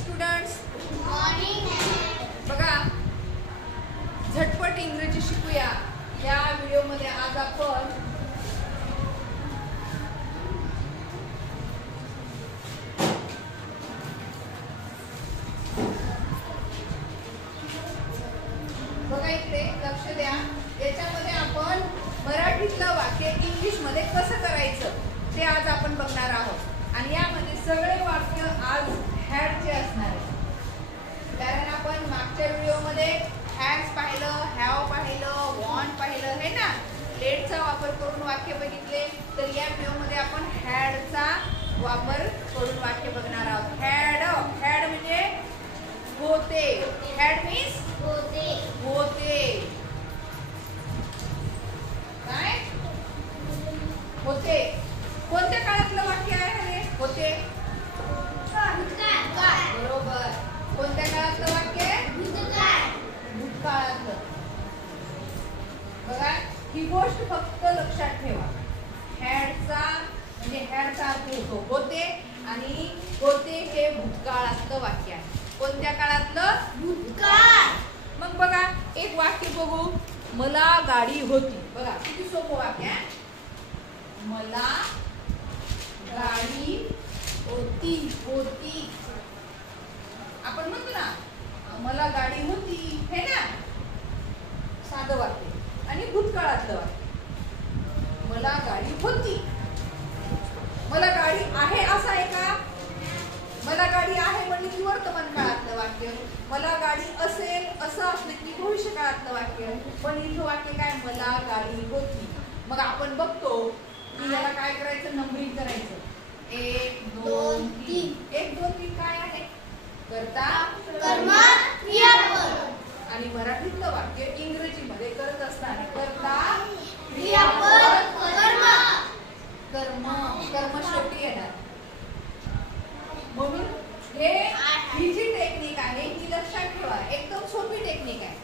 Students. बघा, झटपट इंग्रजी शिकूया या व्हिडिओमध्ये आज आपण बघा इकडे लक्ष द्या. याच्यामध्ये आपण मराठीतलं वाक्य इंग्लिश मध्ये कसं करायचं ते आज आपण बघणार आहोत. आणि यामध्ये सगळे वाक्य आज हॅडचे असणार आहे. कारण आपण मागच्या व्हिडिओमध्ये हॅज पाहिलं, हॅव पाहिलं, वॉन्ट पाहिलं, है ना. लेटचा वापर करून वाक्य बघितले. तर या व्हिडिओमध्ये आपण हॅडचा वापर करून वाक्य बघणार आहोत. हॅड, हॅड म्हणजे होते. हॅड मीन्स होते. होते काय होते. कोणत्या काळातलं वाक्य आहे हे? होते. बरोबर. कोणत्या काळातलं वाक्य आहे? भूतकाळातलं. बघा, ही गोष्ट फक्त लक्षात ठेवा. हॅडचा म्हणजे हॅडचा अर्थ होतो होते आणि होते हे भूतकाळातलं वाक्य आहे. कोणत्या काळातलं? भूतकाळ. मग बघा एक वाक्य बघू. मला गाडी होती. बघा किती सोपं वाक्य आहे. मला गाडी होती. होती आपण म्हणतो ना, मला गाडी होती, हे ना, साधं वाक्य. आणि भूतकाळातलं वाक्य, मला गाडी होती. मला गाडी आहे असं आहे का? मला गाडी आहे म्हणजे की वर्तमान काळातलं वाक्य. मला गाडी असेल असं असलं की भविष्य काळातलं वाक्य. पण इथं वाक्य काय? मला गाडी होती. मग आपण बघतो की याला काय करायचं? नंबरिंग करायचं. 1 2 3. 1 2 3 काय आहे? कर्ता, कर्म, क्रियापद. आणि मराठीतलं वाक्य इंग्रजीमध्ये करत असताना कर्ता, क्रियापद, कर्म. कर्म शेवटी येणार. म्हणून ही जी टेक्निक आहे ही लक्षात ठेवा. एकदम सोपी टेक्निक आहे.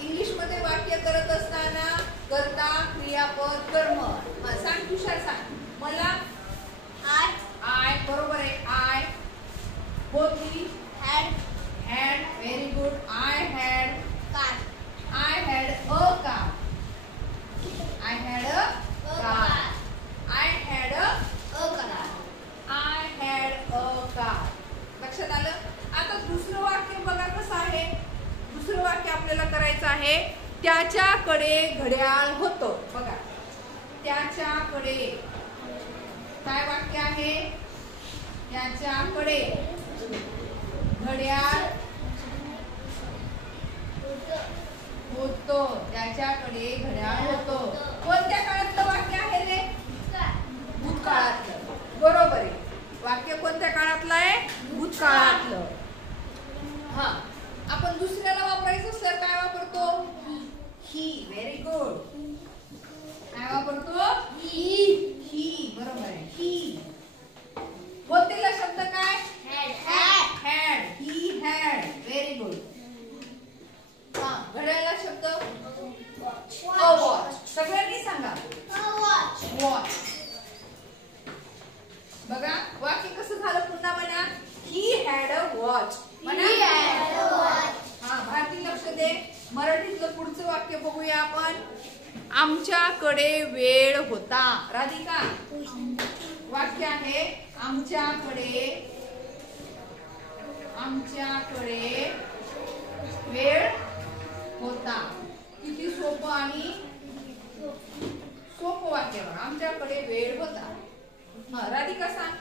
इंग्लिश मध्ये वाक्य करत असताना कर्ता, क्रियापद, कर्म. सांग तुषार, सांग. मला आय बरोबर आहे. आय होती. had very good. I had car. I had a car. I had a car. I had a car. I had a car. लक्षात आलं. आता दुसरं वाक्य बघा कसं आहे. दुसरं वाक्य आपल्याला करायचं आहे. त्याच्याकडे घड्याळ होतं. बघा, त्याच्याकडे काय वाक्य आहे? त्याच्याकडे घड्याळ होतो. त्याच्याकडे घड्याळ होतो. कोणत्या काळातलं वाक्य आहे रे? भूतकाळातलं. बरोबर आहे. वाक्य कोणत्या काळातलं आहे? भूतकाळातलं. हा, आपण दुसऱ्याला वापरायचं सर काय वापरतो? ही. Very good. काय वापरतो? ही. बरोबर आहे. ही. होतेला शब्द काय? had. He had. Very good. घड्याळाला शब्द a watch. सगळ्यांनी सांगा. watch. बघा वाक्य कसं झालं पुन्हा म्हणा. He had a watch. म्हणा. हा, भारती लक्ष दे. मराठीतलं पुढचं वाक्य बघूया आपण. आमच्याकडे वेळ होता. राधिका, वाक्य आहे आमच्याकडे वेळ होता. किती सोपं आणि सोपं वाक्य. आमच्याकडे वेळ होता. हा, राधिका सांग.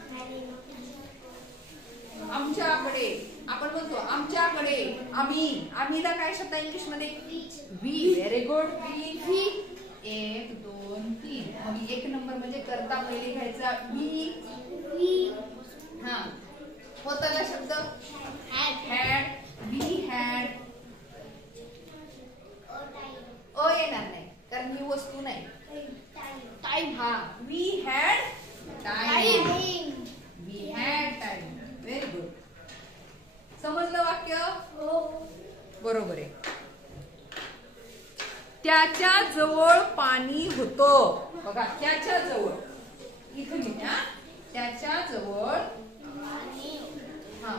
आमच्याकडे आपण म्हणतो आमच्याकडे. आम्हीला काय शब्द इंग्लिश मध्ये? वी. Very good. वी. 1 2 3. मग 1 नंबर म्हणजे कर्ता पहिले घ्यायचा. वी. हा, होताला शब्द had. We had. येणार नाही कारण ही वस्तू नाही. टाइम. हा, we had time. We had time. Very good. समजलं वाक्य? हो, बरोबर आहे. त्याच्या जवळ पाणी होतं. बघा, त्याच्या जवळ इथे लिहा. त्याच्या जवळ. हा,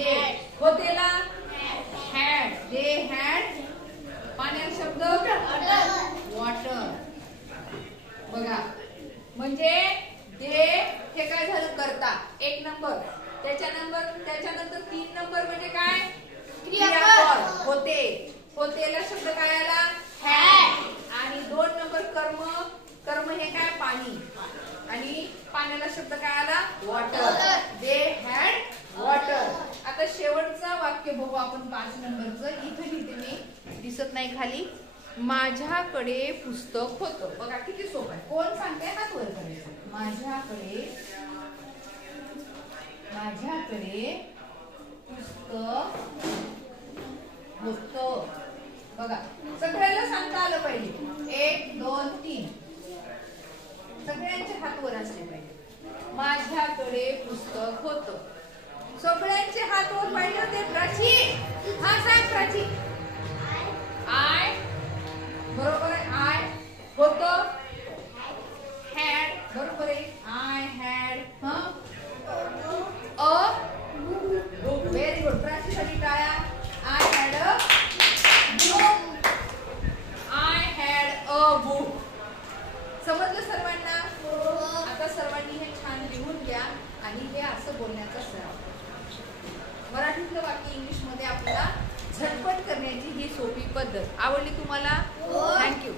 दे होतेला हॅड दे हॅड पाण्याचा शब्द वॉटर बघा म्हणजे दे हे काय झालं करता एक नंबर त्याच्यानंतर 3 नंबर म्हणजे काय क्रियापद होते होतेला शब्द काय आला हॅड आणि 2 नंबर कर्म हे काय पाणी आणि पाण्याला शब्द काय आला वॉटर दे हॅड वॉटर आता शेवटचं वाक्य बघू आपण 5 नंबरचं इथे लिहिते मी दिसत नाही खाली माझ्याकडे पुस्तक होतं बघा किती सोपं आहे कोण सांगते हात वर करायचं माझ्याकडे पुस्तक होतं बघा सगळ्याला सांगता आलं पाहिजे 1 2 3 सगळ्यांचे हात वर असले पाहिजे माझ्याकडे पुस्तक होतं सगळ्यांचे हात वर पाहिजे होते प्राची हा सांग प्राची आय बरोबर आहे आय होतं हॅड बरोबर आहे I had book very good प्राचीसाठी टाळ्या I had a book I had a book समजलं सर्वांना आता सर्वांनी हे छान लिहून घ्या आणि हे असं बोलण्याचा सराव मराठीतलं वाक्य इंग्लिश मध्ये आपल्याला झटपट करण्याची ही सोपी पद्धत आवडली तुम्हाला थँक्यू